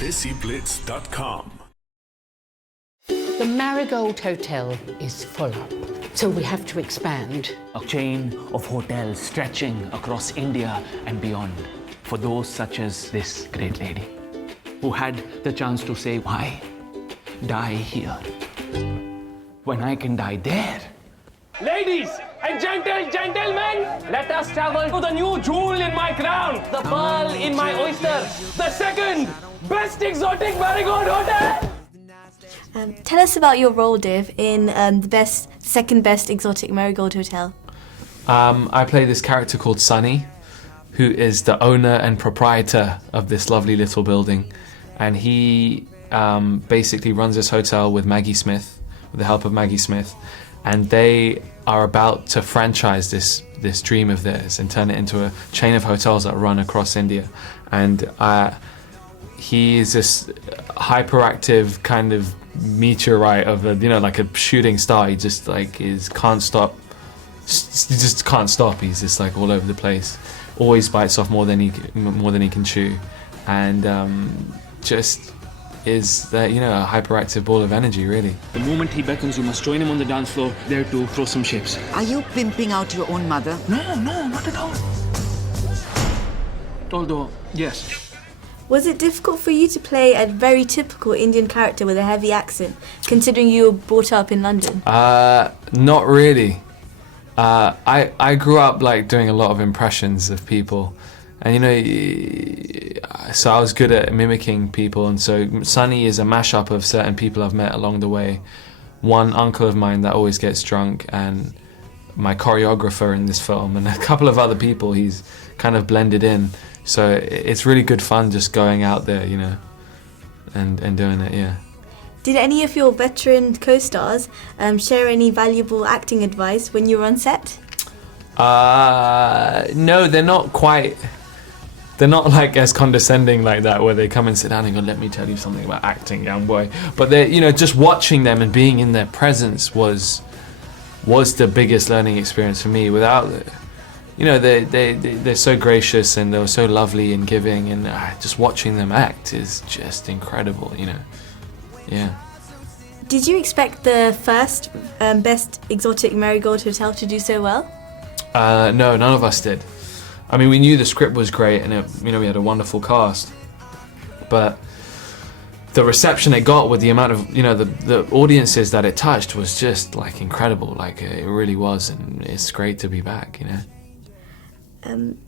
DESIblitz.com. The Marigold Hotel is full up, so we have to expand. A chain of hotels stretching across India and beyond for those such as this great lady who had the chance to say, why die here when I can die there? Ladies and gentlemen, let us travel to the new jewel in my crown, the pearl in my oyster, the second best exotic Marigold hotel. Tell us about your role, Dev, in the second best exotic Marigold hotel. I play this character called Sunny, who is the owner and proprietor of this lovely little building, and he basically runs this hotel with Maggie Smith, with the help of Maggie Smith, and they are about to franchise this dream of theirs and turn it into a chain of hotels that run across India. And he is this hyperactive kind of meteorite of like a shooting star. He just can't stop. He just can't stop. He's just like all over the place. Always bites off more than he can chew, and just is that a hyperactive ball of energy, really. The moment he beckons, you must join him on the dance floor, there to throw some shapes. Are you pimping out your own mother? No, not at all. Although, yes. Was it difficult for you to play a very typical Indian character with a heavy accent, considering you were brought up in London? Not really. I grew up doing a lot of impressions of people, and so I was good at mimicking people, and so Sunny is a mashup of certain people I've met along the way. One uncle of mine that always gets drunk, and my choreographer in this film, and a couple of other people he's kind of blended in. So it's really good fun just going out there, and doing it, yeah. Did any of your veteran co-stars share any valuable acting advice when you were on set? No, they're not quite. They're not as condescending like that, where they come and sit down and go, "Let me tell you something about acting, young boy." But they, just watching them and being in their presence was the biggest learning experience for me. Without, they're so gracious and they were so lovely and giving, and just watching them act is just incredible. Yeah. Did you expect the first best exotic Marigold hotel to do so well? No, none of us did. I mean, we knew the script was great, and we had a wonderful cast, but the reception it got with the amount of the audiences that it touched was just incredible. It really was, and it's great to be back.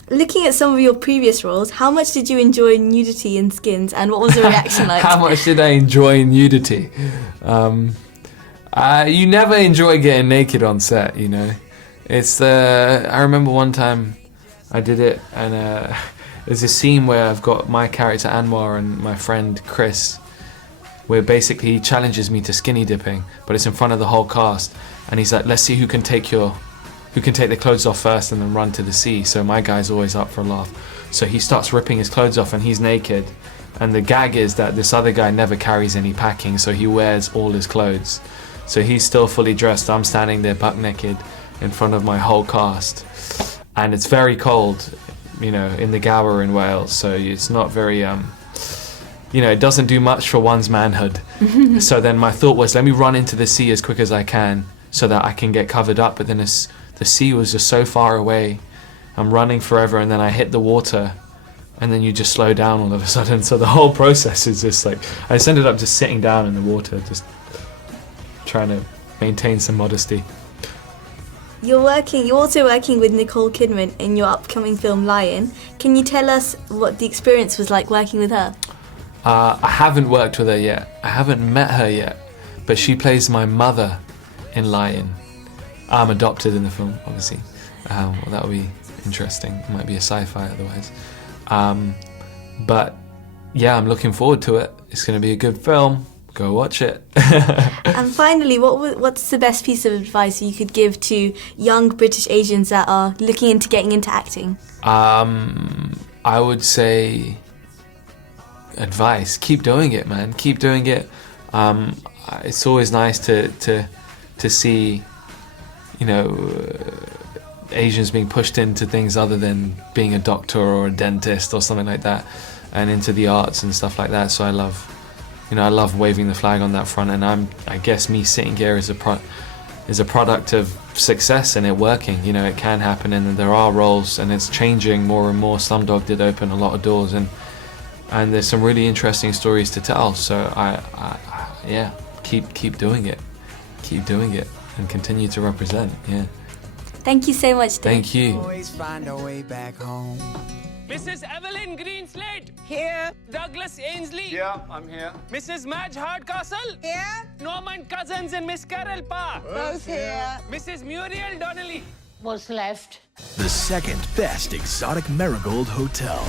Looking at some of your previous roles, how much did you enjoy nudity in Skins, and what was the reaction like? How much did I enjoy nudity? You never enjoy getting naked on set, It's I remember one time I did it, and there's a scene where I've got my character Anwar and my friend Chris, where basically he challenges me to skinny dipping, but it's in front of the whole cast, and he's like, "Let's see who can take the clothes off first and then run to the sea." So my guy's always up for a laugh. So he starts ripping his clothes off and he's naked. And the gag is that this other guy never carries any packing, so he wears all his clothes. So he's still fully dressed. I'm standing there buck naked in front of my whole cast. And it's very cold, in the Gower in Wales. So it's not very, it doesn't do much for one's manhood. So then my thought was, let me run into the sea as quick as I can so that I can get covered up. But then the sea was just so far away. I'm running forever, and then I hit the water, and then you just slow down all of a sudden. So the whole process is just I just ended up just sitting down in the water, just trying to maintain some modesty. You're also working with Nicole Kidman in your upcoming film Lion. Can you tell us what the experience was like working with her? I haven't worked with her yet. I haven't met her yet, but she plays my mother in Lion. I'm adopted in the film, obviously. Well, that'll be interesting. It might be a sci-fi otherwise. But yeah, I'm looking forward to it. It's going to be a good film. Go watch it. And finally, what's the best piece of advice you could give to young British Asians that are looking into getting into acting? I would say advice. Keep doing it, man. Keep doing it. It's always nice to see, Asians being pushed into things other than being a doctor or a dentist or something like that. and into the arts and stuff like that. So I love waving the flag on that front, and I guess me sitting here is a product of success and it working. You know, it can happen, and there are roles, and it's changing more and more. Slumdog did open a lot of doors, and there's some really interesting stories to tell. So yeah, keep doing it, and continue to represent. Yeah. Thank you so much, Dave. Thank you. Always find a way back home. Mrs. Evelyn Greenslade. Here. Douglas Ainsley. Yeah, I'm here. Mrs. Madge Hardcastle. Here. Norman Cousins and Miss Carol Parr. Both here. Mrs. Muriel Donnelly. What's left? The second best exotic Marigold hotel.